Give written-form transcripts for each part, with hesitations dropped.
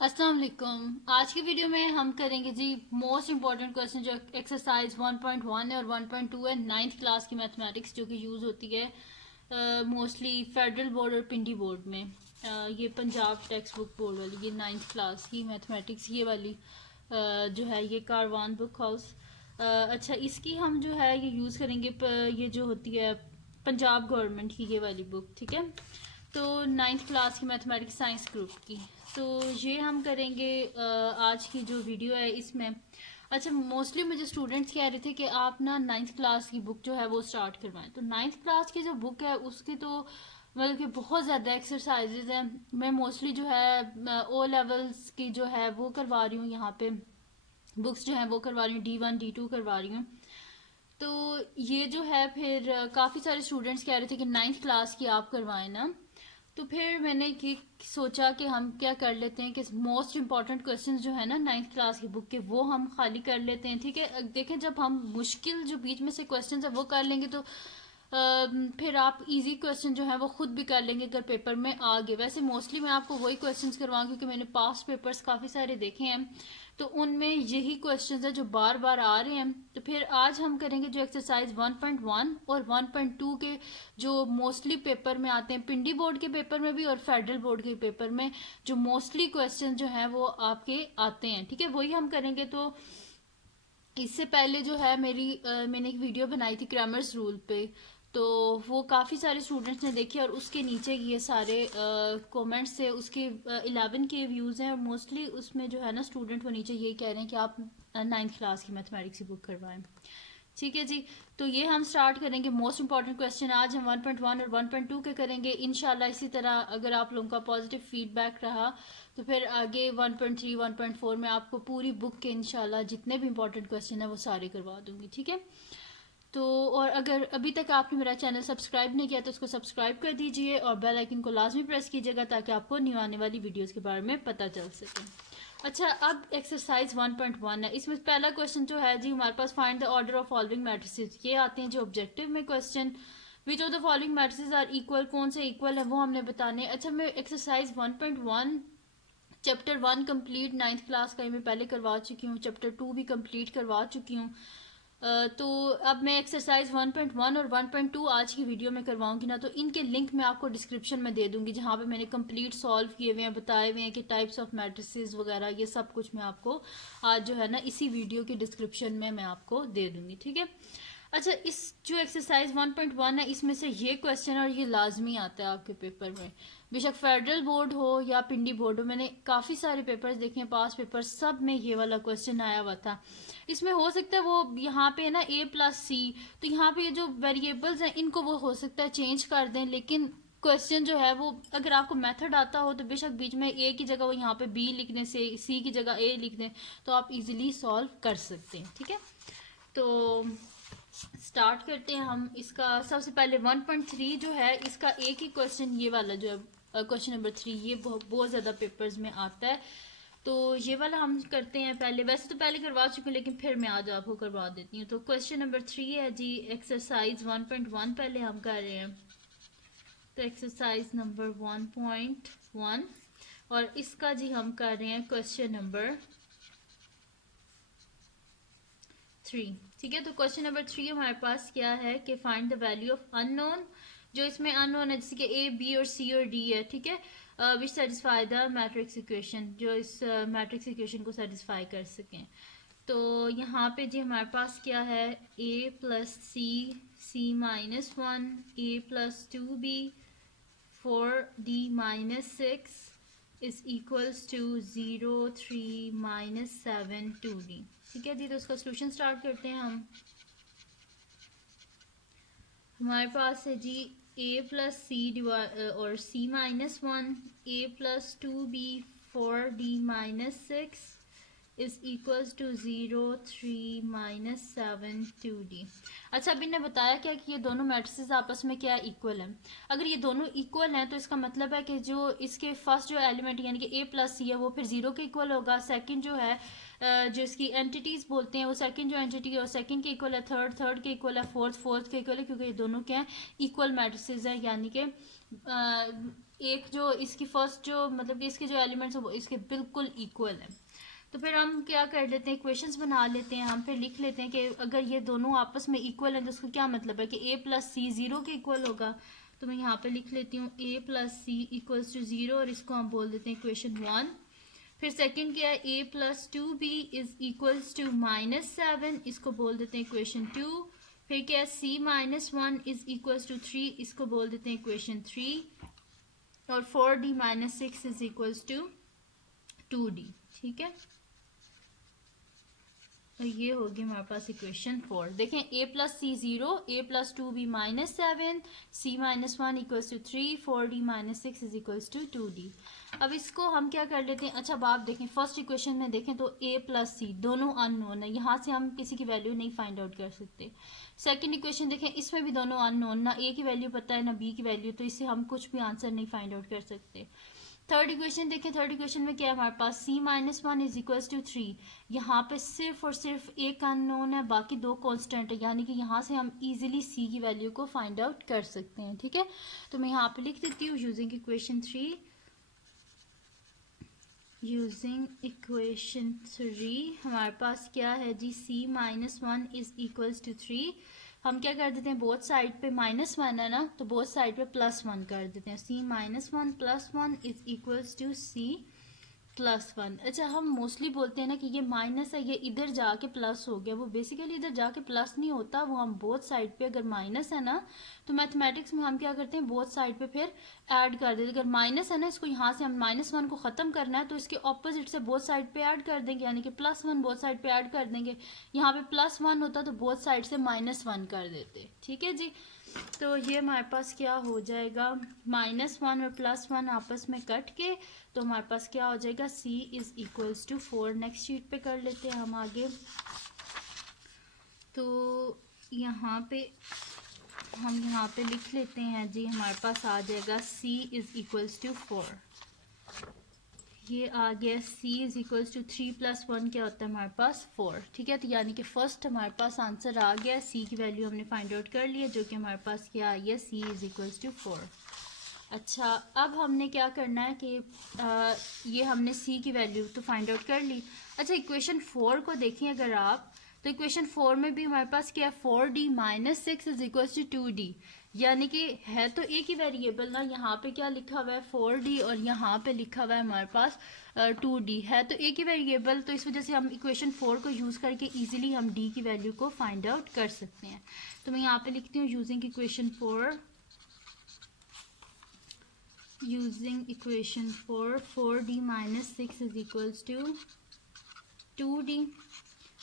अस्सलाम वालेकुम। आज की वीडियो में हम करेंगे जी मोस्ट इंपॉर्टेंट क्वेश्चन जो एक्सरसाइज 1.1 है और 1.2 है नाइन्थ क्लास की मैथमेटिक्स जो कि यूज़ होती है मोस्टली फेडरल बोर्ड और पिंडी बोर्ड में। ये पंजाब टेक्स्ट बुक बोर्ड वाली ये नाइन्थ क्लास की मैथमेटिक्स ये वाली जो है ये कारवान बुक हाउस। अच्छा इसकी हम जो है ये यूज़ करेंगे ये जो होती है पंजाब गवर्नमेंट की ये वाली बुक, ठीक है। तो नाइन्थ क्लास की मैथमेटिक्स साइंस ग्रुप की तो ये हम करेंगे आज की जो वीडियो है इसमें। अच्छा मोस्टली मुझे स्टूडेंट्स कह रहे थे कि आप ना नाइन्थ क्लास की बुक जो है वो स्टार्ट करवाएं। तो नाइन्थ क्लास की जो बुक है उसकी तो मतलब कि बहुत ज़्यादा एक्सरसाइजेज हैं। मैं मोस्टली जो है ओ लेवल्स की जो है वो करवा रही हूँ यहाँ पे। बुक्स जो है वो करवा रही हूँ D1 D2 करवा रही हूँ। तो ये जो है फिर काफ़ी सारे स्टूडेंट्स कह रहे थे कि नाइन्थ क्लास की आप करवाएं ना। तो फिर मैंने ये सोचा कि हम क्या कर लेते हैं कि मोस्ट इम्पॉर्टेंट क्वेश्चंस जो है ना नाइन्थ क्लास की बुक के वो हम खाली कर लेते हैं, ठीक है। देखें जब हम मुश्किल जो बीच में से क्वेश्चंस है वो कर लेंगे तो फिर आप इजी क्वेश्चन जो है वो खुद भी कर लेंगे अगर पेपर में आ गए। वैसे मोस्टली मैं आपको वही क्वेश्चंस करवाऊँ क्योंकि मैंने पास्ट पेपर्स काफ़ी सारे देखे हैं तो उनमें यही क्वेश्चंस है जो बार बार आ रहे हैं। तो फिर आज हम करेंगे जो एक्सरसाइज 1.1 और 1.2 के जो मोस्टली पेपर में आते हैं, पिंडी बोर्ड के पेपर में भी और फेडरल बोर्ड के पेपर में जो मोस्टली क्वेश्चन जो हैं वो आपके आते हैं, ठीक है, वही हम करेंगे। तो इससे पहले जो है मैंने एक वीडियो बनाई थी ग्रामर्स रूल पे, तो वो काफ़ी सारे स्टूडेंट्स ने देखी और उसके नीचे ये सारे कमेंट्स थे। उसके 11 के व्यूज़ हैं और मोस्टली उसमें जो है ना स्टूडेंट वो नीचे यही कह रहे हैं कि आप नाइन्थ क्लास की मैथमेटिक्स की बुक करवाएं। ठीक है जी। तो ये हम स्टार्ट करेंगे मोस्ट इंपॉर्टेंट क्वेश्चन आज हम 1.1 और 1.2 के करेंगे इंशाल्लाह। इसी तरह अगर आप लोगों का पॉजिटिव फीडबैक रहा तो फिर आगे 1.3 1.4 में आपको पूरी बुक के इंशाल्लाह जितने भी इंपॉर्टेंट क्वेश्चन है वो सारे करवा दूंगी, ठीक है। तो और अगर अभी तक आपने मेरा चैनल सब्सक्राइब नहीं किया तो उसको सब्सक्राइब कर दीजिए और बेल आइकन को लाजमी प्रेस कीजिएगा ताकि आपको न्यू आने वाली वीडियोस के बारे में पता चल सके। अच्छा अब एक्सरसाइज 1.1 है। इसमें पहला क्वेश्चन जो है जी हमारे पास find the order of following matrices ये आते हैं जो ऑब्जेक्टिव में question. Which of the following matrices are equal, कौन से इक्वल है वो हमने बताने। अच्छा मैं exercise 1.1 chapter 1 complete ninth class का मैं पहले करवा चुकी हूँ, चैप्टर 2 भी कंप्लीट करवा चुकी हूँ। तो अब मैं एक्सरसाइज 1.1 और 1.2 आज की वीडियो में करवाऊंगी ना, तो इनके लिंक मैं आपको डिस्क्रिप्शन में दे दूंगी जहाँ पे मैंने कंप्लीट सॉल्व किए हुए हैं, बताए हुए हैं कि टाइप्स ऑफ मैट्रिसेस वगैरह ये सब कुछ मैं आपको आज जो है ना इसी वीडियो के डिस्क्रिप्शन में मैं आपको दे दूंगी, ठीक है। अच्छा इस जो एक्सरसाइज 1.1 है इसमें से ये क्वेश्चन और ये लाजमी आता है आपके पेपर में, बेशक फेडरल बोर्ड हो या पिंडी बोर्ड हो। मैंने काफ़ी सारे पेपर्स देखे हैं, पास पेपर सब में ये वाला क्वेश्चन आया हुआ था। इसमें हो सकता है वो यहाँ पे है ना A+C, तो यहाँ पे ये जो वेरिएबल्स हैं इनको वो हो सकता है चेंज कर दें, लेकिन क्वेश्चन जो है वो अगर आपको मेथड आता हो तो बेशक बीच में A की जगह वो यहाँ पे B लिखने से C की जगह A लिख दें तो आप इजीली सॉल्व कर सकते हैं, ठीक है। तो स्टार्ट करते हैं हम इसका। सबसे पहले 1.3 जो है इसका एक ही क्वेश्चन ये वाला जो है क्वेश्चन नंबर 3 ये बहुत ज़्यादा पेपर्स में आता है। तो ये वाला हम करते हैं पहले, वैसे तो पहले करवा चुके हैं लेकिन फिर मैं आज आपको करवा देती हूँ। तो क्वेश्चन नंबर 3 है जी एक्सरसाइज 1.1 पहले हम कर रहे हैं। तो एक्सरसाइज नंबर 1.1 और इसका जी हम कर रहे हैं क्वेश्चन नंबर 3, ठीक है। तो क्वेश्चन नंबर 3 हमारे पास क्या है कि find the value of unknown. जो इसमें अननोन है जैसे कि A B और C और D है, ठीक है, विच सेटिस्फाई द मैट्रिक्स इक्वेशन, जो इस मैट्रिक्स इक्वेशन को सेटिस्फाई कर सकें। तो यहाँ पे जी हमारे पास क्या है A+C C-1 A+2B 4D-6 is equals to 0 3 -7 2D, ठीक है जी। तो उसका सोल्यूशन स्टार्ट करते हैं हम। हमारे पास है जी A+C और C-1 A+2B 4D-6 is equals to 0 3 -7 2D। अच्छा अब इन्हें बताया क्या कि ये दोनों मैट्रिसेस आपस में क्या इक्वल हैं। अगर ये दोनों इक्वल हैं तो इसका मतलब है कि जो इसके फर्स्ट जो एलिमेंट यानी कि A+C है वो फिर 0 के इक्वल होगा। सेकंड जो है जो इसकी एंटिटीज बोलते हैं वो सेकंड जो एंटिटी है वो सेकंड के इक्वल है, थर्ड के इक्वल है, फोर्थ के इक्वल है, क्योंकि ये दोनों क्या है इक्वल मैट्रिसेस हैं। यानी कि एक जो इसकी फर्स्ट जो मतलब कि इसके जो एलिमेंट्स हैं वो इसके बिल्कुल इक्वल हैं। तो फिर हम क्या कर लेते हैं, इक्वेशंस बना लेते हैं, हम फिर लिख लेते हैं कि अगर ये दोनों आपस में इक्वल हैं तो उसका क्या मतलब है कि a प्लस सी ज़ीरो के इक्वल होगा। तो मैं यहाँ पे लिख लेती हूँ a plus C equals to zero, और इसको हम बोल देते हैं इक्वेशन 1। फिर सेकंड क्या है, a plus two B is equals to -7, इसको बोल देते हैं इक्वेशन 2। फिर क्या है, c minus one is equals to 3, इसको बोल देते हैं इक्वेशन 3। और 4d minus 6 is equals to 2d। ठीक है, और ये होगी हमारे पास इक्वेशन 4। देखें, a plus C zero, a plus two B -7, c minus one equals to 3, 4d minus 6 is equals to 2d। अब इसको हम क्या कर लेते हैं, अच्छा अब आप देखें फर्स्ट इक्वेशन में देखें तो a प्लस सी दोनों अननोन है, यहाँ से हम किसी की वैल्यू नहीं फाइंड आउट कर सकते। सेकंड इक्वेशन देखें, इसमें भी दोनों अननोन, ना a की वैल्यू पता है ना b की वैल्यू, तो इससे हम कुछ भी आंसर नहीं फाइंड आउट कर सकते। थर्ड इक्वेशन देखें, थर्ड इक्वेशन में क्या है हमारे पास, c minus one is equals to 3। यहाँ पे सिर्फ और सिर्फ एक अननोन है, बाकी दो कांस्टेंट है, यानी कि यहाँ से हम इजीली c की वैल्यू को फाइंड आउट कर सकते हैं। ठीक है, तो मैं यहाँ पे लिख देती हूँ यूजिंग इक्वेशन 3। यूजिंग इक्वेशन 3 हमारे पास क्या है जी, c minus one is equals to 3। हम क्या कर देते हैं, बोथ साइड पे -1 है ना, तो बोथ साइड पे +1 कर देते हैं। c minus one plus one is equals to c plus one. अच्छा, हम मोस्टली बोलते हैं ना कि ये माइनस है, ये इधर जाके प्लस हो गया, वो बेसिकली इधर जाके प्लस नहीं होता, वो हम बोथ साइड पे अगर माइनस है ना तो मैथमेटिक्स में हम क्या करते हैं, बोथ साइड पे फिर ऐड कर देते हैं। अगर माइनस है ना, इसको यहाँ से हम -1 को ख़त्म करना है तो इसके ऑपोजिट से बोथ साइड पे ऐड कर देंगे, यानी कि +1 बोथ साइड पे ऐड कर देंगे। यहाँ पे +1 होता तो बोथ साइड से -1 कर देते। ठीक है जी, तो ये हमारे पास क्या हो जाएगा, -1 और +1 आपस में कट के, तो हमारे पास क्या हो जाएगा, c is equals to 4। Next sheet पे कर लेते हैं हम आगे। तो यहाँ पे हम यहाँ पे लिख लेते हैं जी, हमारे पास आ जाएगा c इज इक्वल्स टू 4। ये आ गया c is equals to 3 plus 1 क्या होता है हमारे पास 4। ठीक है, तो यानी कि फर्स्ट हमारे पास आंसर आ गया, c की वैल्यू हमने फाइंड आउट कर लिया, जो कि हमारे पास क्या आई है, c इज इक्वल्स टू 4। अच्छा, अब हमने क्या करना है कि ये हमने c की वैल्यू तो फाइंड आउट कर ली। अच्छा, इक्वेशन 4 को देखें अगर आप, तो इक्वेशन 4 में भी हमारे पास क्या है, 4d minus 6 is equals to 2d, यानी कि है तो एक ही वेरिएबल ना, यहाँ पे क्या लिखा हुआ है 4d और यहाँ पे लिखा हुआ है हमारे पास 2d, है तो एक ही वेरिएबल, तो इस वजह से हम इक्वेशन 4 को यूज़ करके इजीली हम d की वैल्यू को फाइंड आउट कर सकते हैं। तो मैं यहाँ पे लिखती हूँ using equation 4, using equation 4, 4d minus 6 is equals to 2d।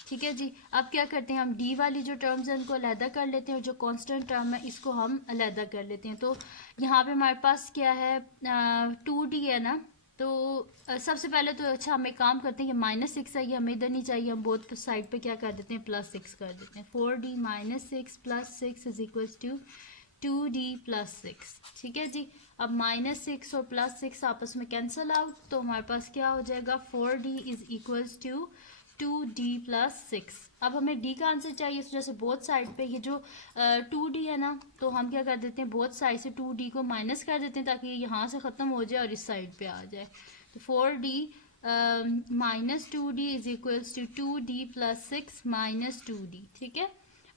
ठीक है जी, अब क्या करते हैं, हम d वाली जो टर्म्स हैं उनको अलहदा कर लेते हैं और जो कांस्टेंट टर्म है इसको हम अलहदा कर लेते हैं। तो यहाँ पे हमारे पास क्या है, 2d है ना, तो सबसे पहले तो अच्छा हम एक काम करते हैं कि -6 है, ये हमें इधर नहीं चाहिए, हम बोथ साइड पे क्या कर देते हैं, +6 कर देते हैं। 4d minus 6 plus 6 is equals to 2d plus 6। ठीक है जी, अब -6 और +6 आपस में कैंसिल आउट, तो हमारे पास क्या हो जाएगा, 4d is equals to 2d plus 6। अब हमें d का आंसर चाहिए, इस वजह से बोथ साइड पे ये जो 2d है ना, तो हम क्या कर देते हैं, बोथ साइड से 2d को माइनस कर देते हैं ताकि ये यहाँ से ख़त्म हो जाए और इस साइड पे आ जाए। तो 4d minus 2d is equals to 2d plus 6 minus 2d। ठीक है,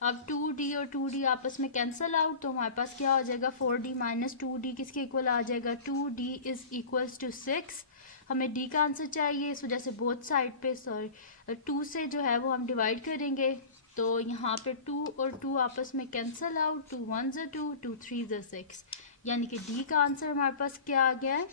अब 2d और 2d आपस में कैंसिल आउट, तो हमारे पास क्या हो जाएगा, 4d माइनस 2d किसके इक्वल आ जाएगा, 2d इज इक्वल्स टू 6। हमें d का आंसर चाहिए, इस वजह से बोथ साइड पे 2 से जो है वो हम डिवाइड करेंगे, तो यहाँ पे 2 और 2 आपस में कैंसिल आउट, 2 1 ज़ा 2, 2 3 ज़ा 6, यानी कि d का आंसर हमारे पास क्या आ गया है,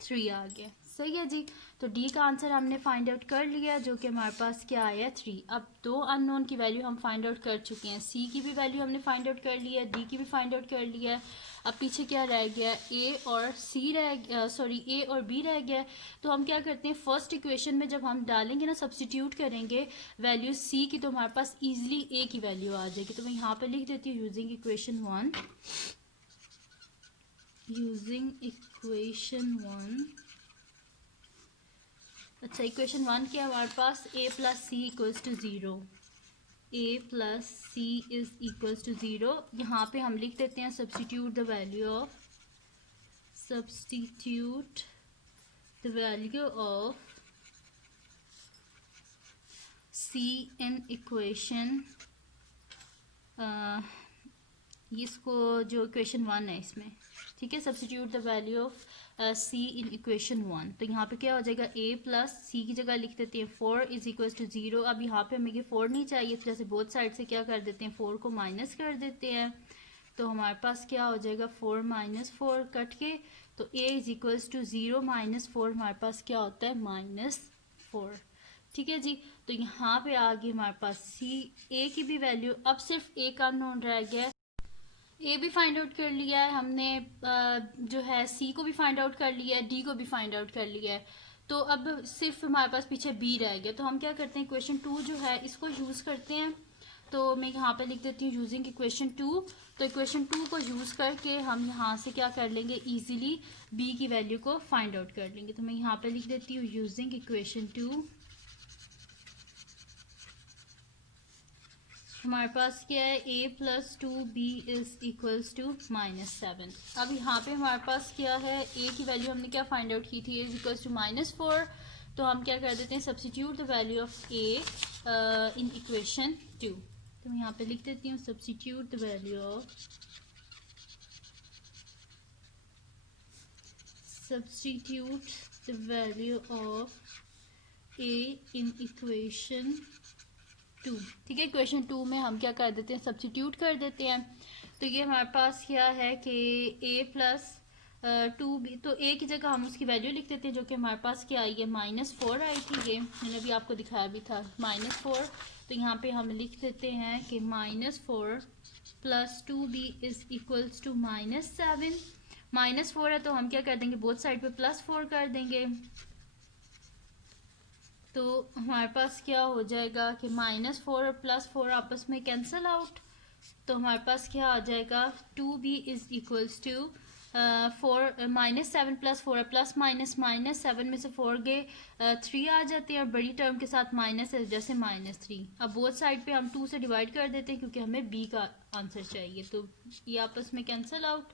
3 आ गया। सही है जी, तो d का आंसर हमने फाइंड आउट कर लिया, जो कि हमारे पास क्या आया 3। अब दो अननोन की वैल्यू हम फाइंड आउट कर चुके हैं, c की भी वैल्यू हमने फाइंड आउट कर लिया है, d की भी फाइंड आउट कर लिया है। अब पीछे क्या रह गया, a और a और b रह गया। तो हम क्या करते हैं, फर्स्ट इक्वेशन में जब हम डालेंगे ना, सब्सटीट्यूट करेंगे वैल्यू c की, तो हमारे पास ईजिली a की वैल्यू आ जाएगी। तो मैं यहाँ पे लिख देती हूँ यूजिंग इक्वेशन 1, यूजिंग इक्वेशन 1। अच्छा, इक्वेशन 1 क्या है हमारे पास, a plus C equals to 0, a plus c is equals to 0। यहाँ पे हम लिख देते हैं substitute the value of substitute the value of c in equation, इसको जो इक्वेशन 1 है इसमें, ठीक है, substitute the value of c in equation 1। तो यहाँ पे क्या हो जाएगा, a प्लस सी की जगह लिख देते हैं 4 इज इक्वल टू 0। अब यहाँ पे हमें ये 4 नहीं चाहिए, तो जैसे बोथ साइड से क्या कर देते हैं, 4 को माइनस कर देते हैं। तो हमारे पास क्या हो जाएगा, 4 माइनस 4 कट के, तो a is equals to 0 minus 4 हमारे पास क्या होता है, -4। ठीक है जी। तो यहाँ पे आ गई हमारे पास सी, a की भी वैल्यू, अब सिर्फ a का अननोन रह गया। ए भी फाइंड आउट कर लिया है हमने, जो है सी को भी फाइंड आउट कर लिया है, डी को भी फाइंड आउट कर लिया है। तो अब सिर्फ हमारे पास पीछे बी रह गया। तो हम क्या करते हैं, इक्वेशन 2 जो है इसको यूज़ करते हैं। तो मैं यहाँ पे लिख देती हूँ यूजिंग इक्वेशन 2। तो इक्वेशन 2 को यूज़ करके हम यहाँ से क्या कर लेंगे, इजीली बी की वैल्यू को फाइंड आउट कर लेंगे। तो मैं यहाँ पे लिख देती हूँ यूजिंग इक्वेशन 2। हमारे पास क्या है, a plus 2b is equals to -7। अब यहाँ पे हमारे पास क्या है, a की वैल्यू हमने क्या फाइंड आउट की थी, a इज इक्वल्स टू -4। तो हम क्या कर देते हैं, substitute the value of a in equation 2। तो मैं यहाँ पे लिख देती हूँ substitute the value of, substitute the value of a in equation 2। ठीक है, इक्वेशन 2 में हम क्या कर देते हैं, सब्सटीट्यूट कर देते हैं। तो ये हमारे पास क्या है कि a प्लस 2b, तो a की जगह हम उसकी वैल्यू लिख देते हैं, जो कि हमारे पास क्या आई है, -4 आई थी। ये मैंने अभी आपको दिखाया भी था, -4। तो यहाँ पे हम लिख देते हैं कि -4 plus 2b is equals to -7। -4 है तो हम क्या कर देंगे, बोथ साइड पे +4 कर देंगे। तो हमारे पास क्या हो जाएगा कि -4 और +4 आपस में कैंसिल आउट। तो हमारे पास क्या आ जाएगा, 2b is equals to 4 -7 + 4 plus minus 7 में से 4 गए 3 आ जाते हैं, और बड़ी टर्म के साथ माइनस है जैसे -3। अब बोथ साइड पे हम 2 से डिवाइड कर देते हैं क्योंकि हमें b का आंसर चाहिए। तो ये आपस में कैंसिल आउट।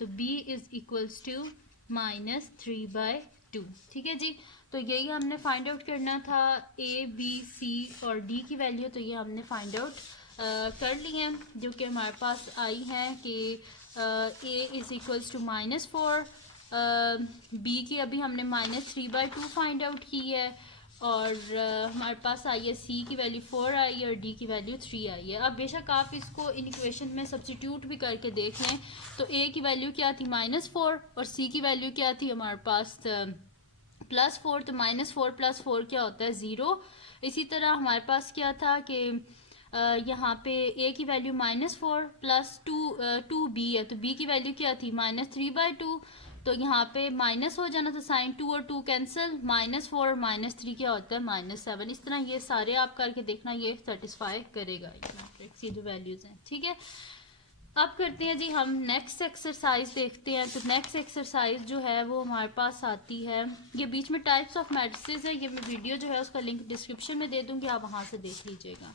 तो b इज इक्वल्स टू -3/2। ठीक है जी। तो यही हमने फाइंड आउट करना था, a b c और d की वैल्यू। तो ये हमने फाइंड आउट कर ली हैं, जो कि हमारे पास आई हैं कि a is equals to -4, b की अभी हमने -3/2 फाइंड आउट की है, और हमारे पास आई है c की वैल्यू 4 आई है और d की वैल्यू 3 आई है। अब बेशक आप इसको इन इक्वेशन में सब्सटीट्यूट भी करके देख लें। तो a की वैल्यू क्या थी, -4, और c की वैल्यू क्या थी हमारे पास, +4। तो -4 + 4 क्या होता है, 0। इसी तरह हमारे पास क्या था कि यहाँ पे a की वैल्यू -4 प्लस 2b है, तो b की वैल्यू क्या थी, -3/2। तो यहाँ पे माइनस हो जाना था, साइन 2 और 2 कैंसिल, -4 और -3 क्या होता है, -7। इस तरह ये सारे आप करके देखना, ये सेटिस्फाई करेगा ये जो वैल्यूज़ हैं। ठीक है, अब करते हैं जी हम नेक्स्ट एक्सरसाइज देखते हैं। तो नेक्स्ट एक्सरसाइज जो है वो हमारे पास आती है, ये बीच में टाइप्स ऑफ मैट्रिसेस है, ये मैं वीडियो जो है उसका लिंक डिस्क्रिप्शन में दे दूंगी, आप वहाँ से देख लीजिएगा।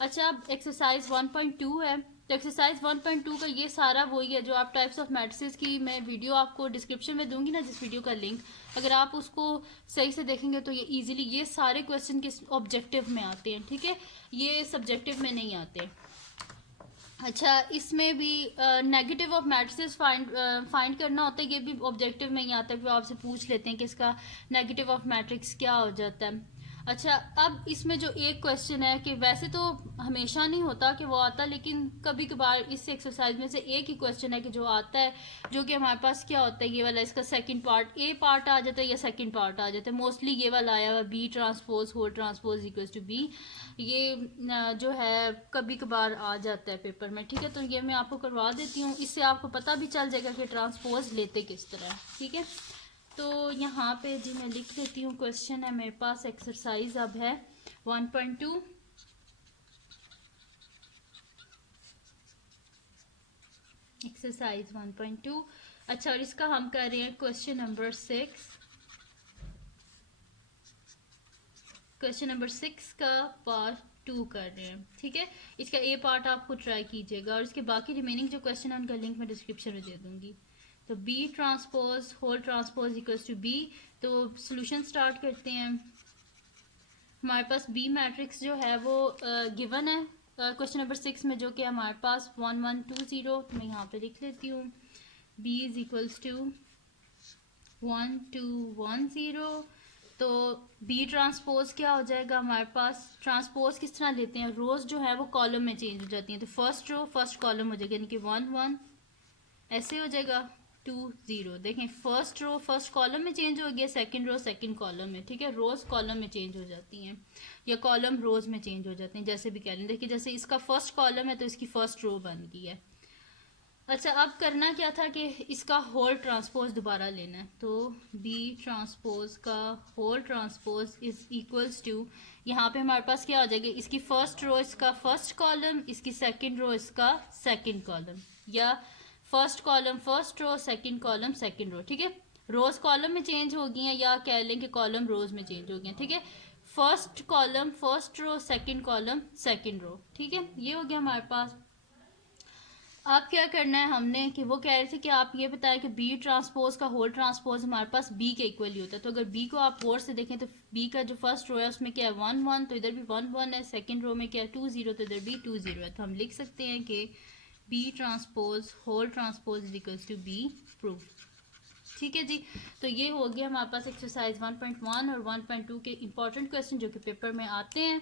अच्छा, अब एक्सरसाइज 1.2 है। तो एक्सरसाइज 1.2 का ये सारा वही है जो आप टाइप्स ऑफ मैट्रिसेस की मैं वीडियो आपको डिस्क्रिप्शन में दूंगी ना, जिस वीडियो का लिंक, अगर आप उसको सही से देखेंगे तो ये इजीली ये सारे क्वेश्चन किस ऑब्जेक्टिव में आते हैं। ठीक है, ये सब्जेक्टिव में नहीं आते। अच्छा, इसमें भी नेगेटिव ऑफ मैट्रिसेस फाइंड करना होता है, ये भी ऑब्जेक्टिव में ही आता है। फिर आपसे पूछ लेते हैं कि इसका नेगेटिव ऑफ मैट्रिक्स क्या हो जाता है। अच्छा, अब इसमें जो एक क्वेश्चन है कि वैसे तो हमेशा नहीं होता कि वो आता, लेकिन कभी कभार इस एक्सरसाइज में से एक ही क्वेश्चन है कि जो आता है, जो कि हमारे पास क्या होता है, ये वाला, इसका सेकंड पार्ट, ए पार्ट आ जाता है या सेकंड पार्ट आ जाता है। मोस्टली ये वाला आया हुआ, b transpose whole transpose equals to b, ये जो है कभी कभार आ जाता है पेपर में। ठीक है, तो ये मैं आपको करवा देती हूँ, इससे आपको पता भी चल जाएगा कि ट्रांसपोज लेते किस तरह। ठीक है, तो यहाँ पे जी मैं लिख देती हूँ, क्वेश्चन है मेरे पास, एक्सरसाइज अब है 1.2। एक्सरसाइज 1.2। अच्छा, और इसका हम कर रहे हैं क्वेश्चन नंबर 6। क्वेश्चन नंबर 6 का पार्ट 2 कर रहे हैं। ठीक है, इसका ए पार्ट आपको ट्राई कीजिएगा, और इसके बाकी रिमेनिंग जो क्वेश्चन है उनका लिंक मैं डिस्क्रिप्शन में दे दूंगी। तो b transpose whole transpose equals to b. तो सोल्यूशन स्टार्ट करते हैं। हमारे पास बी मैट्रिक्स जो है वो गिवन है क्वेश्चन नंबर 6 में, जो कि हमारे पास 1 1 2 0। तो मैं यहाँ पे लिख लेती हूँ बी इज इक्वल्स टू 1 2 1 0। तो बी ट्रांसपोज क्या हो जाएगा हमारे पास, ट्रांसपोज किस तरह लेते हैं, रोज जो है वो कॉलम में चेंज हो जाती हैं। तो फर्स्ट रो फर्स्ट कॉलम हो जाएगा, यानी कि 1 1 ऐसे हो जाएगा, 2 0। देखें फर्स्ट रो फर्स्ट कॉलम में चेंज हो गया, सेकंड रो सेकंड कॉलम में, ठीक है। रोज कॉलम में चेंज हो जाती हैं या कॉलम रोज में चेंज हो जाते हैं, जैसे भी कह लें। देखिए जैसे इसका फर्स्ट कॉलम है तो इसकी फर्स्ट रो बन गई है। अच्छा अब करना क्या था कि इसका होल ट्रांसपोज दोबारा लेना है। तो बी ट्रांसपोज का whole transpose is equals to, यहाँ पे हमारे पास क्या हो जाएगा, इसकी फर्स्ट रो इसका फर्स्ट कॉलम, इसकी सेकंड रो इसका सेकंड कॉलम, या first column first row second column second row, ठीक है। रोज कॉलम में चेंज हो गई हैं या कह लें कि कॉलम रोज में चेंज हो गए हैं, ठीक है। First column first row second column second row, ठीक है। ये हो गया हमारे पास। आप क्या करना है हमने कि वो कह रहे थे कि आप ये बताएं कि बी ट्रांसपोज का होल ट्रांसपोज हमारे पास बी के इक्वली होता है। तो अगर बी को आप गौर से देखें तो बी का जो फर्स्ट रो है उसमें क्या है 1 1, तो इधर भी 1 1 है। सेकंड रो में क्या है 2 0, तो इधर भी 2 0 है। तो हम लिख सकते हैं कि b transpose whole transpose is equals to b proof, ठीक है जी। तो ये हो गया हमारे पास एक्सरसाइज 1.1 और 1.2 के इंपॉर्टेंट क्वेश्चन जो कि पेपर में आते हैं।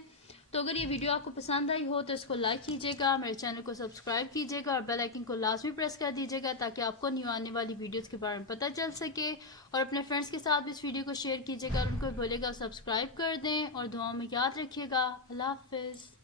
तो अगर ये वीडियो आपको पसंद आई हो तो इसको लाइक कीजिएगा, मेरे चैनल को सब्सक्राइब कीजिएगा और बेल आइकन को लाजमी प्रेस कर दीजिएगा ताकि आपको न्यू आने वाली वीडियोस के बारे में पता चल सके। और अपने फ्रेंड्स के साथ भी इस वीडियो को शेयर कीजिएगा और उनको बोलेगा सब्सक्राइब कर दें। और दुआओं में याद रखिएगा। अल्लाह हाफिज़।